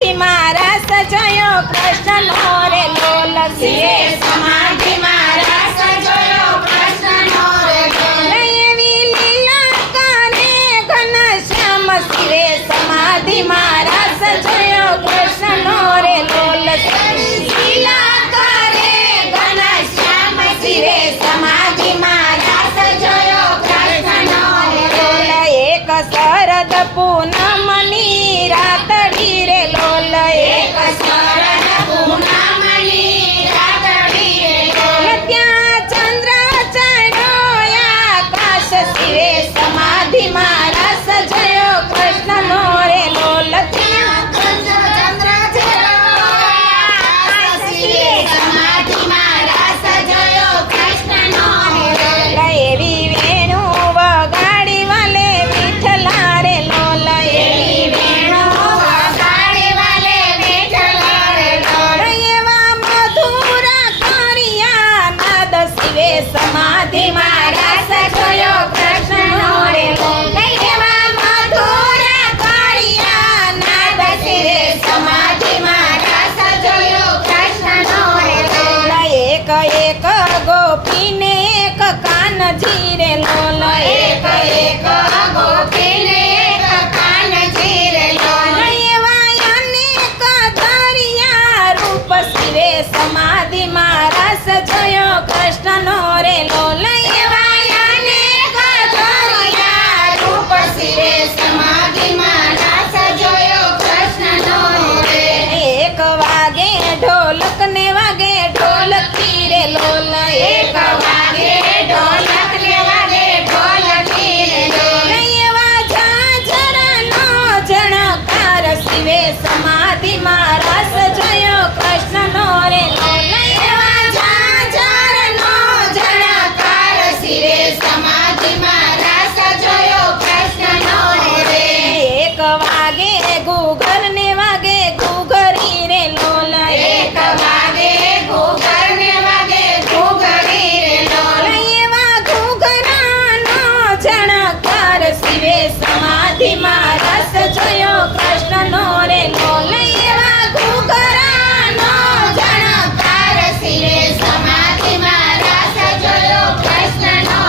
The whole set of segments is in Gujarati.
મારા સજયો કૃષ્ણનો રે લોલ શિવે સમાધિ મારા સજયો કૃષ્ણનો રે લોલ એવી લીલા કરે ઘનશ્યામ શિવે સમાધિ મારા સજયો કૃષ્ણનો રે લોલ લીલા કરે ઘનશ્યામ શિવે સમાધિ મારા સજયો કૃષ્ણનો રે લોલ એક શરદ પૂનમની રાતડી રે લોલ એક શરદ પૂનમની રાતડી રે લોલ ત્યાં ચંદ્ર ચડ્યો આકાશ શિવે સમાધિ મારા સજયો કૃષ્ણનો રે લોલ ત્યાં ચંદ્ર ચડ્યો આકાશ શિવે સમાધિ મારા સજયો કૃષ્ણનો રે લોલ એવી વેણુ વગાડી વાલે વિઠ્ઠલા રે લોલ એવી વેણુ વગાડી વાલે વિઠ્ઠલા રે લોલ એવા મધુર કર્યા નાદ શિવે સમાધિ મારા સજયો કૃષ્ણનો રે લોલ એવા મધુર કર્યા નાદ શિવે સમાધિ મારા સજયો કૃષ્ણનો રે લોલ એક એક ગોપીને એક કાનજી રે લોલ એક એક ગોપીને એક કાનજી રે લોલ એવા અનેક દરિયા રૂપ શિવે સમાધિ મારા સજયો કૃષ્ણનો રે લોલ એવા અનેક દરિયા રૂપ શિવે સમાધિ મારા સજયો કૃષ્ણનો રે એક વાગે ઢોલક ને વાગે ઢોલકી રે લોલ એક વાગે ઢોલક ને વાગે ઢોલકી રે લોલ એવા ઝાઝરનો ઝણકાર શિવે સમાધિ મારા સજયો કૃષ્ણનો રે લોલ એવા ઝાઝરનો ઝણકાર શિવે સમાધિ મારા સજયો કૃષ્ણનો રે એક વાગે ઘૂઘર ને વાગે ઘૂઘરી રે લોલ એક વાગે ઘૂઘર ને વાગે ઘૂઘરી રે લોલ એવા ઘૂઘરાનો ઝણકાર શિવે સમાધિ મારા સજયો કૃષ્ણનો રે લોલ એવા ઘૂઘરાનો ઝણકાર શિવે સમાધિ મારા સજયો કૃષ્ણનો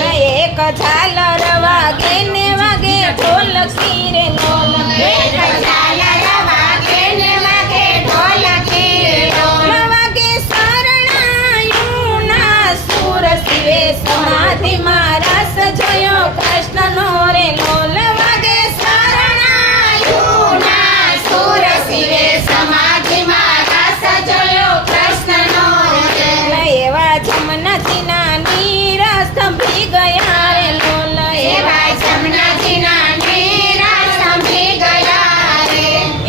રે એક ઝાલર વાગે ને વાગે ઢોલકી રે લોલ એક ઝાલર વાગે ને વાગે ઢોલકી રે લોલ વાગે શરણાયુના સુર શિવે સમાધિ મારા સજયો કૃષ્ણનો રે લોલ વાગે શરણાયુના સુર શિવે સમાધિ મારા સજયો કૃષ્ણનો રે એવા જમનાજીના નીર સ્તંભી ગયા રે લોલ એવા જમનાજીના નીર સ્તંભી ગયા રે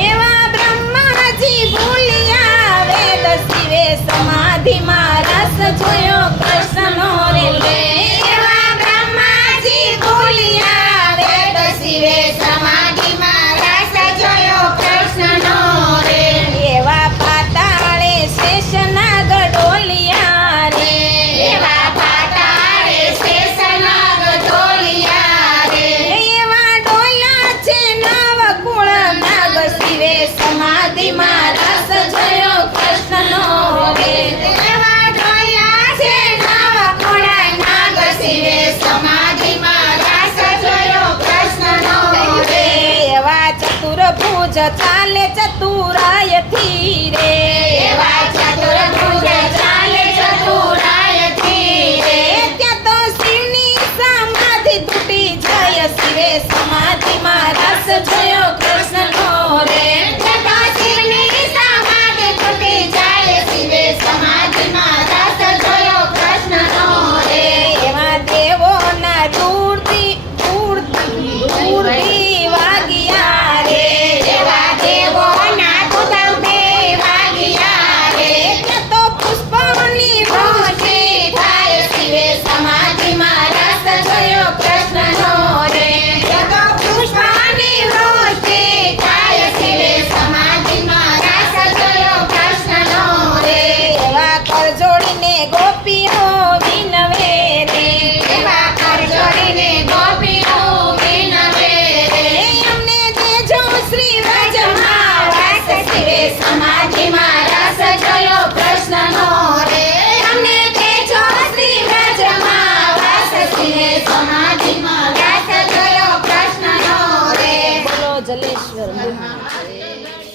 એવા બ્રહ્માજી ભૂલ્યા વેદ શિવે સમાધિ મારા સજયો કૃષ્ણનો રે એવા બ્રહ્માજી ભૂલ્યા વેદ શિવે સમાધિ મારા સજયો કૃષ્ણનો રે એવા પાતાળે શેષનાગ ડોલિયા રે એવા પાતાળે શેષનાગ ડોલિયા રે એવા ડોલ્યા છે નવકુળ નાગ શિવે સમાધિ મારા સજયો કૃષ્ણનો રે એવા ડોલ્યા છે નવકુળ નાગ શિવે સમાધિ મારા સજયો કૃષ્ણનો રે એવા ચતુર્ભુજ ચાલે ચતુરાયથી રે એવા ચતુર્ભુજ ચાલે ચતુરાયથી રે ત્યાં તો શિવની સમાધિ તૂટી જાય શિવે સમાધિ મારા સજયો કૃષ્ણનો રે ત્યાં તો શિવની સમાધિ તૂટી જાય શિવે સમાધિ મારા સજયો કૃષ્ણનો રે એવા દેવોના દૂરથી વાગ્યા રે એવા દેવોના દૂરથી વાગ્યા રે ત્યાં તો પુષ્પોની વૃષ્ટિ થાય શિવે સમાધિ મારા સજયો કૃષ્ણનો રે ત્યાં તો પુષ્પોની વૃષ્ટિ થાય શિવે શિવે સમાધિમાં રસ જોયો કૃષ્ણનો રે અમને તેજો શ્રી વ્રજમાં વાસ શિવે સમાધિમાં રસ જોયો કૃષ્ણનો રે બોલો જલેશ્વર મહાદેવ